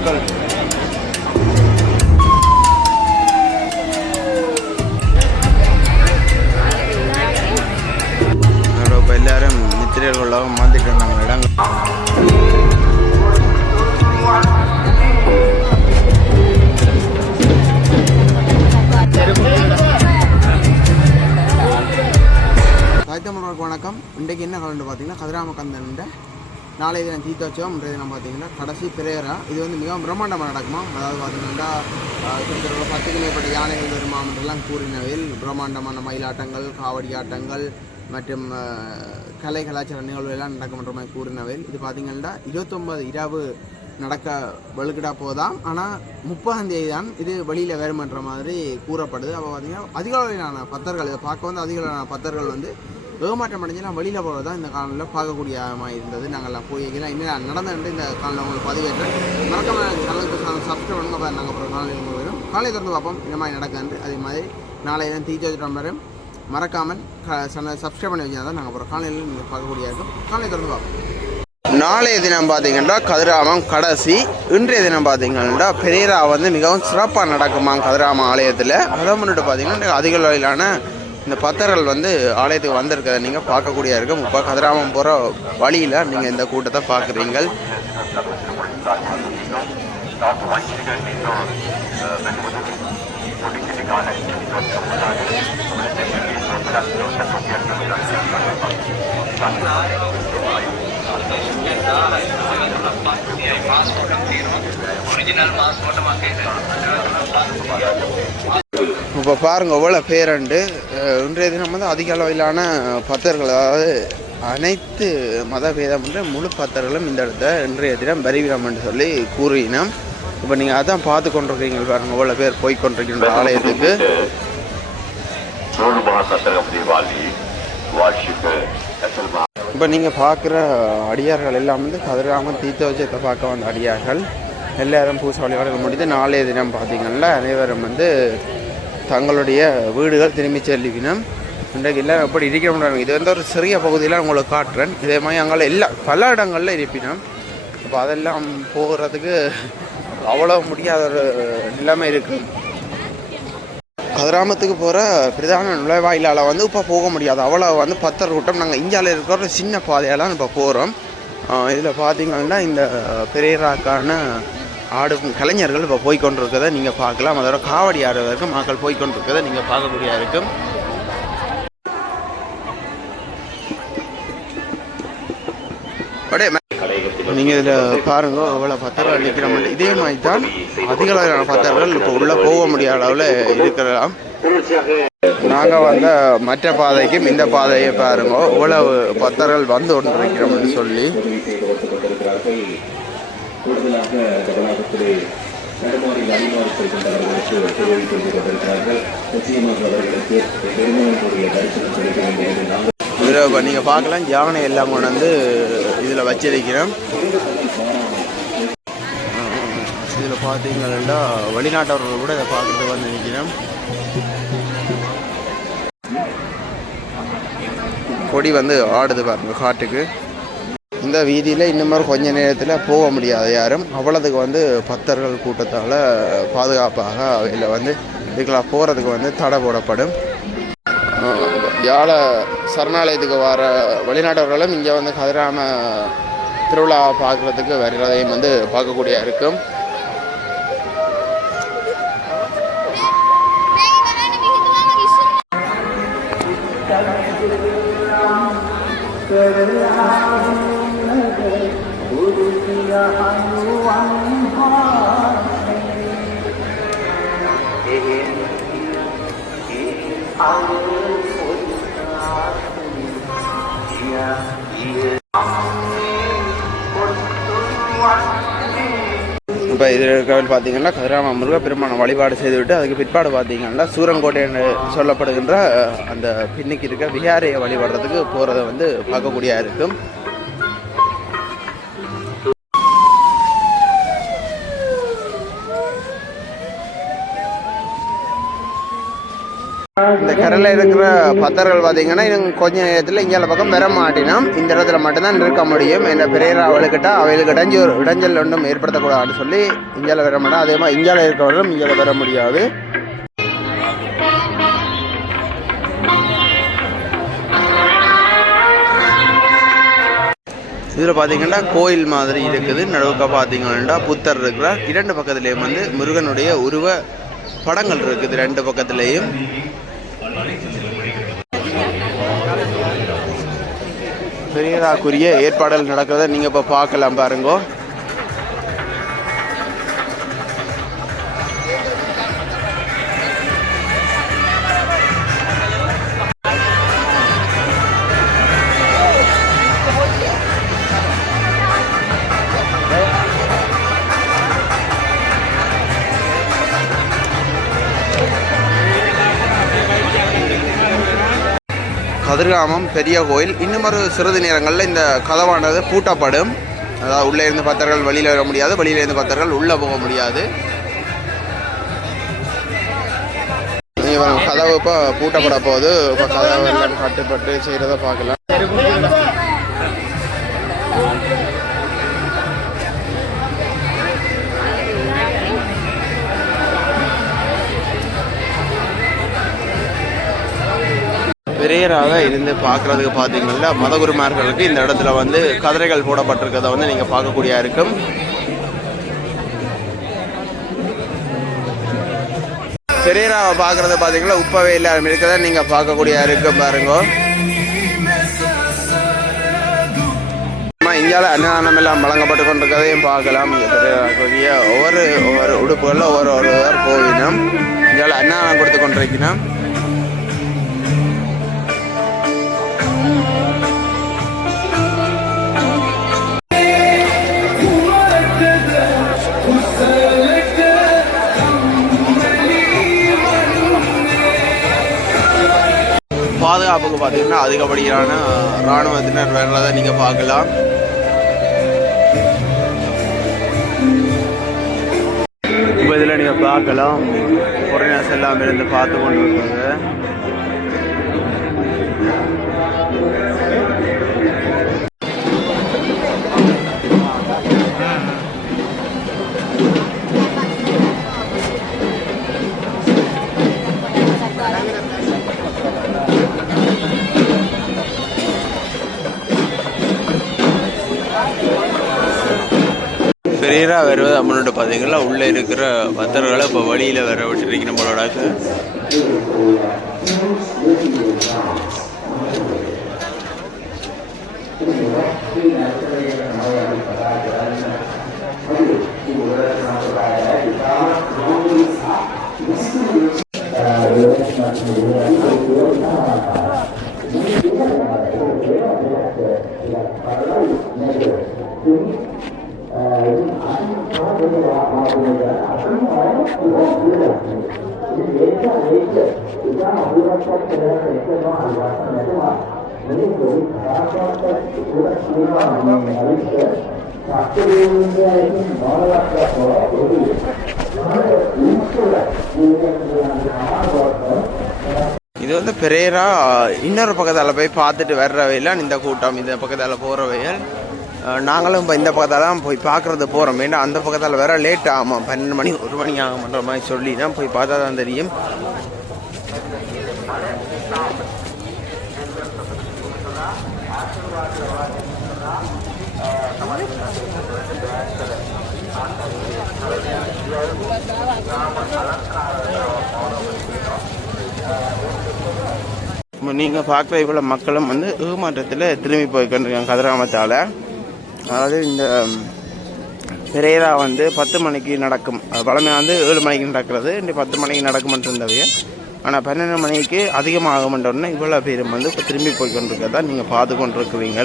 மக்கள். இப்போ எல்லாரும் நித்திரைகள் உள்ளவங்க மாற்றிட்டு இருந்தாங்க இடங்கள். தமிழர்களுக்கு வணக்கம். இன்றைக்கு என்ன கலந்து பார்த்தீங்கன்னா கதிராம கந்தன் நாளைய தினம் தீர்த்தோற்சவம். இன்றைய தினம் பார்த்தீங்கன்னா கடைசி பிரேயரா. இது வந்து மிகவும் பிரம்மாண்டமாக நடக்குமா. அதாவது பார்த்தீங்கன்னா கிட்டத்தட்ட 10க்கு மேற்பட்ட யானைகள் வருமாம் என்றெல்லாம் கூறினவையில் பிரம்மாண்டமான மயிலாட்டங்கள், காவடி ஆட்டங்கள் மற்றும் கலை கலாச்சார நிகழ்வு எல்லாம் நடக்கும் என்ற மாதிரி கூறினவையில் இது பார்த்தீங்கன்னா 29 இரவு நடக்க வெளுக்கிடா போதாம். ஆனால் 30ஆம் தேதி தான் இது வெளியில் வருமன்ற மாதிரி கூறப்படுது. அப்போ பார்த்தீங்கன்னா அதிகளவிலான பக்தர்கள் இதை பார்க்க வந்து அதிகளவிலான பக்தர்கள் வந்து ஏமாற்றம் அடைஞ்சுலாம் வெளியில் போகிறது தான் இந்த காலையில் பார்க்கக்கூடிய மாதிரி இருந்தது. நாங்கள்லாம் போய்க்கலாம் இன்னும் நடந்துட்டு இந்த காலையில் உங்களுக்கு பதிவேற்றேன். மறக்காம சேனலுக்கு சப்ஸ்கிரைப் பண்ணுங்க. அப்போ நாங்கள் அப்புறம் காலையில் வரும். காலையை திறந்து பார்ப்போம் இந்த மாதிரி நடக்குது. அதே மாதிரி நாளைய தான் தீர்த்தோற்சவம் வரும். மறக்காமல் சேனலை சப்ஸ்கிரைப் பண்ணி வச்சுருந்தா தான் நாங்கள் அப்புறம் காலையில் நீங்கள் பார்க்கக்கூடிய இருக்கும். காலையை திறந்து பார்ப்போம். நாளைய தினம் பார்த்தீங்கன்னா கதிராமம் கடைசி. இன்றைய தினம் பார்த்தீங்கன்னா பெரியரா வந்து மிகவும் சிறப்பாக நடக்குமா கதிராம ஆலயத்தில். அதை முன்னிட்டு பார்த்தீங்கன்னா அதிக அளவிலான இந்த பக்தர்கள் வந்து ஆலயத்துக்கு வந்திருக்கிறத நீங்கள் பார்க்கக்கூடிய இருக்கும். இப்போ கதிராமம் போகிற வழியில் நீங்கள் இந்த கூட்டத்தை பார்க்குறீங்க. இப்போ பாருங்கள் எவ்வளோ பேரண்டு. இன்றைய தினம் வந்து அதிக அளவிலான பக்தர்கள், அதாவது அனைத்து மத பேதம் முழு பக்தர்களும் இந்த இடத்த இன்றைய தினம் வருகிறோம் என்று சொல்லி கூறினோம். இப்போ நீங்கள் அதான் பார்த்து கொண்டிருக்கீங்க. பாருங்கள் எவ்வளோ பேர் போய்கொண்டிருக்கின்ற ஆலயத்துக்கு. இப்போ நீங்கள் பார்க்குற அடியார்கள் எல்லாம் வந்து கதிராமம் தீர்த்தோற்சவத்தை பார்க்க வந்த அடியார்கள். எல்லாரும் பூசை வழிபாடுகள் முடித்து நாளைய தினம் பார்த்தீங்கன்னா அனைவரும் வந்து தங்களுடைய வீடுகள் திரும்பி செல்லிவினோம். இன்றைக்கு எல்லாம் எப்படி இருக்கிறோம். இது வந்து ஒரு சிறிய பகுதியில் உங்களுக்கு காட்டுறேன். இதே மாதிரி அங்கே பல இடங்களில் இருப்பினோம். அப்போ அதெல்லாம் போகிறதுக்கு அவ்வளோ முடியாத ஒரு நிலைமை இருக்குது. கதிராமத்துக்கு போகிற பிரதான நுழைவாயிலால் வந்து இப்போ போக முடியாது. அவ்வளோ வந்து பக்தர் கூட்டம். நாங்கள் இந்தியாவில் இருக்கிற ஒரு சின்ன பாதையெல்லாம் இப்போ போகிறோம். இதில் பார்த்தீங்கன்னா இந்த பெரியராக்கான ஆடும் கலைஞர்கள் இப்போ போய்கொண்டிருக்கிறத நீங்கள் பார்க்கலாம். அதோட காவடி ஆடுவதற்கு மக்கள் போய்கொண்டிருக்கிறத நீங்கள் பார்க்கக்கூடிய இருக்கும். நீங்கள் இதில் பாருங்க அவ்வளோ பக்தர்கள் நிற்கிற மாதிரி. இதே மாதிரி தான் அதிக அளவிலான பக்தர்கள் இப்போ உள்ளே போக முடியாத அளவில் இருக்கிறலாம். நாங்கள் வந்த மற்ற பாதைக்கும் இந்த பாதையை பாருங்க இவ்வளவு பக்தர்கள் வந்து கொண்டிருக்கிறோம்னு சொல்லி. நீங்கள் பார்க்கலாம் யானை எல்லாம் கொண்டு வந்து இதில் வச்சிருக்கிறோம். இதில் பார்த்தீங்கன்னா வெளிநாட்டவர்கள் கூட இதை பார்க்குறதுக்கு வந்து நிற்கிறோம். கொடி வந்து ஆடுது பாருங்க காட்டுக்கு. இந்த வீதியில் இன்னும் கொஞ்ச நேரத்தில் போக முடியாது யாரும். அவ்வளோதுக்கு வந்து பக்தர்கள் கூட்டத்தால் பாதுகாப்பாக இதில் வந்து இதுக்கெல்லாம் போகிறதுக்கு வந்து தடை போடப்படும். யாழ சரணாலயத்துக்கு வர வெளிநாட்டவர்களும் இங்கே வந்து கதிராம திருவிழா பார்க்குறதுக்கு வருகிறதையும் வந்து பார்க்கக்கூடிய இருக்கும். இப்போ இதில் பார்த்தீங்கன்னா கதிராம முருகப்பெருமான வழிபாடு செய்துவிட்டு அதுக்கு பிற்பாடு பார்த்தீங்கன்னா சூரங்கோட்டை என்று சொல்லப்படுகின்ற அந்த பின்னுக்கு இருக்க விகாரையை வழிபடுறதுக்கு போகிறத வந்து பார்க்கக்கூடிய இருக்கும். இந்த கரையில் இருக்கிற பத்தர்கள் பார்த்தீங்கன்னா இன்னும் கொஞ்ச நேரத்தில் இங்கே பக்கம் பெற மாட்டினோம். இந்த இடத்துல மட்டும்தான் இருக்க முடியும். என்ன பெரியரா அவளுக்கிட்ட அவைகளுக்கு இடைஞ்சல் ஒன்றும் ஏற்படுத்தக்கூடாதுன்னு சொல்லி இந்தியாவில் வர மாட்டோம். அதே மாதிரி இந்தியாவில் இருக்கிறவர்களும் இந்தியாவில் வர முடியாது. இதில் பார்த்தீங்கன்னா கோயில் மாதிரி இருக்குது. நடுவுக்க பார்த்தீங்கன்னா புத்தர் இருக்கிறார். இரண்டு பக்கத்துலேயும் வந்து முருகனுடைய உருவ படங்கள் இருக்குது. ரெண்டு பக்கத்துலேயும் பெரியதாக்குரிய ஏற்பாடுகள் நடக்கிறத நீங்கள் இப்போ பார்க்கலாம் பாருங்கோ. கதிர்காமம் பெரிய கோயில். இன்னும் ஒரு சிறிது நேரங்களில் இந்த கதவானது பூட்டப்படும். அதாவது உள்ளே இருந்து பக்தர்கள் வெளியில் வர முடியாது, வெளியில இருந்து பக்தர்கள் உள்ளே போக முடியாது. கதவு இப்போ பூட்டப்பட போகுது. இப்போ கதவு எல்லாம் கட்டுப்பட்டு செய்கிறத பார்க்கலாம். பெரியராக இருந்து பார்க்குறதுக்கு பார்த்தீங்கன்னா மதகுருமார்களுக்கு இந்த இடத்துல வந்து கதிரைகள் போடப்பட்டிருக்கிறத வந்து நீங்கள் பார்க்கக்கூடிய இருக்கும். பெரியராவை பார்க்குறது பார்த்தீங்கன்னா உப்பவே இல்லாமல் இருக்கிறத நீங்கள் பார்க்கக்கூடிய இருக்கும் பாருங்க. இந்தியாவில் அன்னதானம் எல்லாம் வழங்கப்பட்டு கொண்டிருக்கிறதையும் பார்க்கலாம். பெரியராக்கூடிய ஒவ்வொரு உடுப்புகளில் ஒவ்வொருவர் போவினம் இந்தியாவில் அன்னதானம் கொடுத்து கொண்டிருக்கணும். பாதுகாப்புக்கு பார்த்தீங்கன்னா அதிகப்படியான இராணுவத்தினர் வரதை நீங்கள் பார்க்கலாம். இப்போ இதில் நீங்கள் பார்க்கலாம் ஃபாரினர்ஸ் எல்லாம் இருந்து பார்த்து கொண்டு இருக்காங்க. பெரியரா வருவது அப்படின்னு பார்த்தீங்கன்னா உள்ளே இருக்கிற பக்தர்களை இப்போ வழியில் வர விட்டுருக்கு நம்மளோட. இது வந்து பெரியரா இன்னொரு பக்கத்தால் போய் பார்த்துட்டு வர்றவையில் இந்த கூட்டம் இந்த பக்கத்தால் போகிறவையில் நாங்களும் இப்போ இந்த பக்கத்தால் போய் பார்க்குறது போகிறோம். ஏன்னா அந்த பக்கத்தால் வேற லேட் ஆகும், 12 மணி 1 மணி ஆகும்ன்ற மாதிரி சொல்லி தான் போய் பார்த்தா தான் தெரியும். நீங்கள் பார்க்குற இவ்வளோ மக்களும் வந்து ஏமாற்றத்தில் திரும்பி போய்கொண்டிருக்காங்க கதிராமத்தால். அதாவது இந்த பெரியரா வந்து 10 மணிக்கு நடக்கும், பழமை வந்து 7 மணிக்கு நடக்கிறது, இன்றைக்கி 10 மணிக்கு நடக்குமென்று இருந்தவையே. ஆனால் 12 மணிக்கு அதிகமாகுமென்றோடனே இவ்வளோ பேரும் வந்து இப்போ திரும்பி போய்கொண்டிருக்கிறதா நீங்கள் பார்த்து கொண்டிருக்குவீங்க.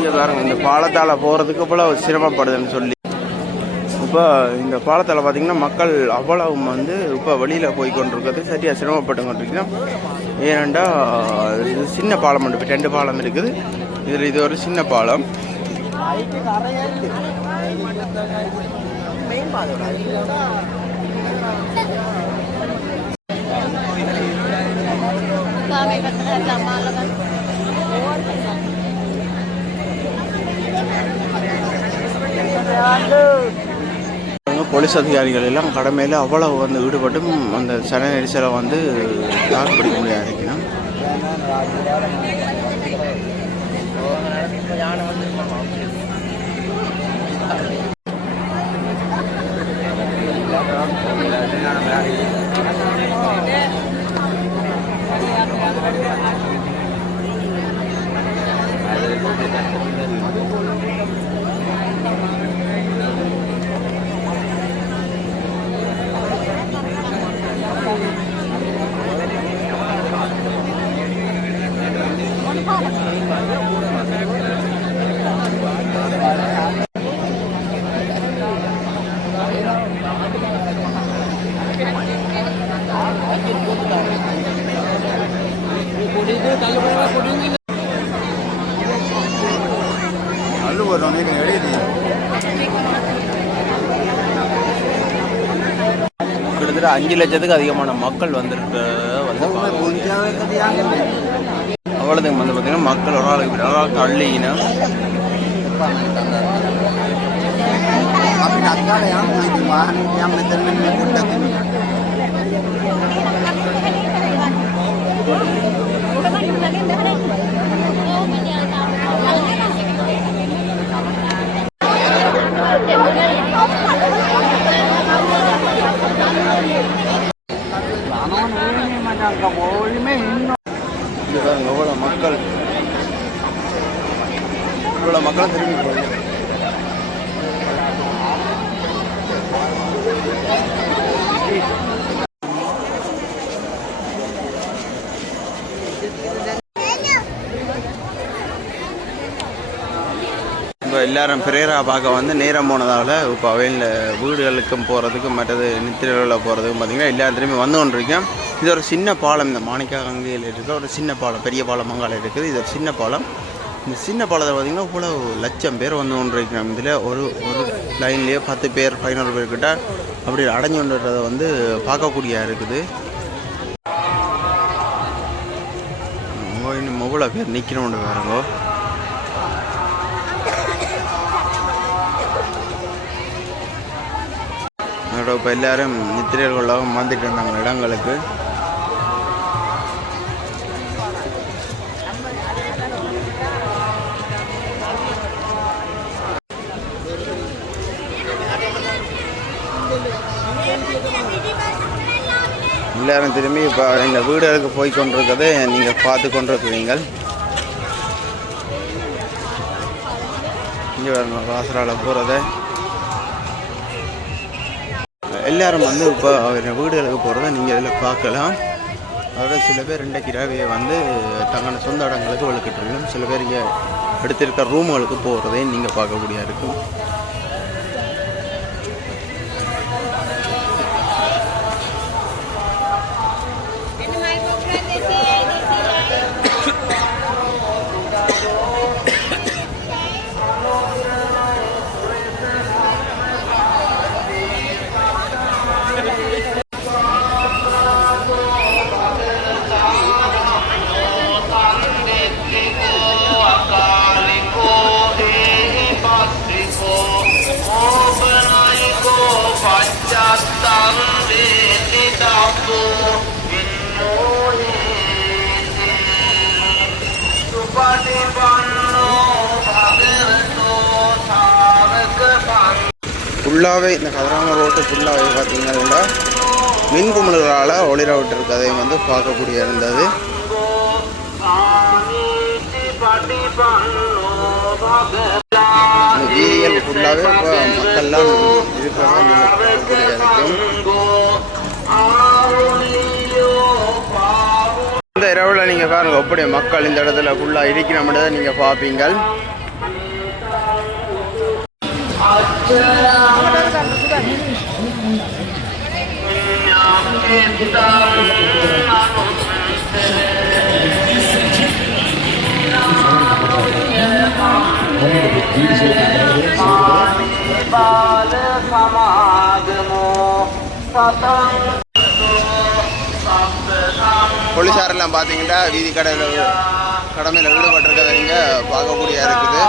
இங்கே பாருங்க இந்த பாலத்தால் போகிறதுக்கு இவ்வளவு சிரமப்படுதுன்னு சொல்லி இப்போ இந்த பாலத்தால் பார்த்திங்கன்னா மக்கள் அவ்வளவு வந்து இப்போ வெளியில் போய் கொண்டிருக்கிறது சரியாக சிரமப்பட்டு கொண்டிருக்கோம். ஏனெண்டா இது சின்ன பாலம் உண்டு, இப்போ 2 பாலம் இருக்குது. இதில் இது ஒரு சின்ன பாலம். போலீஸ் அதிகாரிகள் எல்லாம் கடமையில் அவ்வளவு வந்து ஈடுபட்டும் அந்த சன நெரிசலை வந்து தாக்குப்பிடிக்க முடியாது இருக்கணும். கிட்டத்தட்ட 5 லட்சத்துக்கு அதிகமான மக்கள் வந்திருக்க அவ்வளோதுக்கு வந்து பார்த்தீங்கன்னா மக்கள் ஒரு ஆளுக்கு தள்ளினா எவ்வளோ மக்கள் திரும்பி போகுது. இப்போ எல்லாரும் பிரேரா பார்க்க வந்து நேரம் போனதால் இப்போ அவையில் வீடுகளுக்கும் போகிறதுக்கும் மற்றது நித்திரைகளில் போகிறதுக்கும் பார்த்திங்கன்னா எல்லாரும் திரும்பி வந்து கொண்டிருக்கேன். இது ஒரு சின்ன பாலம், இந்த மாணிக்கா கங்கையில் இருக்கிற ஒரு சின்ன பாலம், பெரிய பாலம் மங்கால இருக்குது. இது ஒரு சின்ன பாலம். இந்த சின்ன பாலத்தை பார்த்திங்கன்னா இவ்வளோ லட்சம் பேர் வந்து கொண்டிருக்கிறோம். இதில் ஒரு லைன்லேயே 10 பேர் 11 பேர்கிட்ட அப்படி அடைஞ்சு கொண்டுறதை வந்து பார்க்கக்கூடிய இருக்குது. இன்னும் எவ்வளோ பேர் நிற்கணும்னு பாருங்கோ. இப்போ எல்லாரும் நித்திரைகளாகவும் வந்துட்டு இருந்தாங்க இடங்களுக்கு. எல்லாரும் திரும்பி இப்போ இந்த வீடுகளுக்கு போய் கொண்டிருக்கதை நீங்கள் பார்த்து கொண்டிருக்கிறீங்க. இங்கே வரணும் வாசலால் போகிறத எல்லாரும் வந்து இப்போ வீடுகளுக்கு போகிறத நீங்கள் இதில் பார்க்கலாம். அதோட சில பேர் இன்றைக்கு இரவையை வந்து தங்களோட சொந்த இடங்களுக்கு வலுக்கிட்டு இருக்கணும். சில பேர் இங்கே எடுத்திருக்க ரூம்களுக்கு போகிறதையும் நீங்கள் பார்க்கக்கூடிய இருக்கும். ஃபுல்லாகவே இந்த கதிராம ரோட்டு ஃபுல்லாகவே பார்த்தீங்கன்னா மின் குமிழ்களால் ஒளிர விட்டுருக்கதையும் வந்து பார்க்கக்கூடிய இருந்தது. வீதிகள் ஃபுல்லாகவே இப்போ மக்கள்லாம் இருக்கிறத நீங்கள் பார்க்கக்கூடிய இருக்கும். இந்த இரவில் நீங்கள் பாருங்கள் எப்படி மக்கள் இந்த இடத்துல ஃபுல்லாக இருக்கிற மட்டும் நீங்கள் பார்ப்பீங்கள். போலீஸாரெல்லாம் பார்த்தீங்கன்னா வீதி கடமையில் ஈடுபட்டிருக்கிறத நீங்கள் பார்க்கக்கூடியா இருக்குது.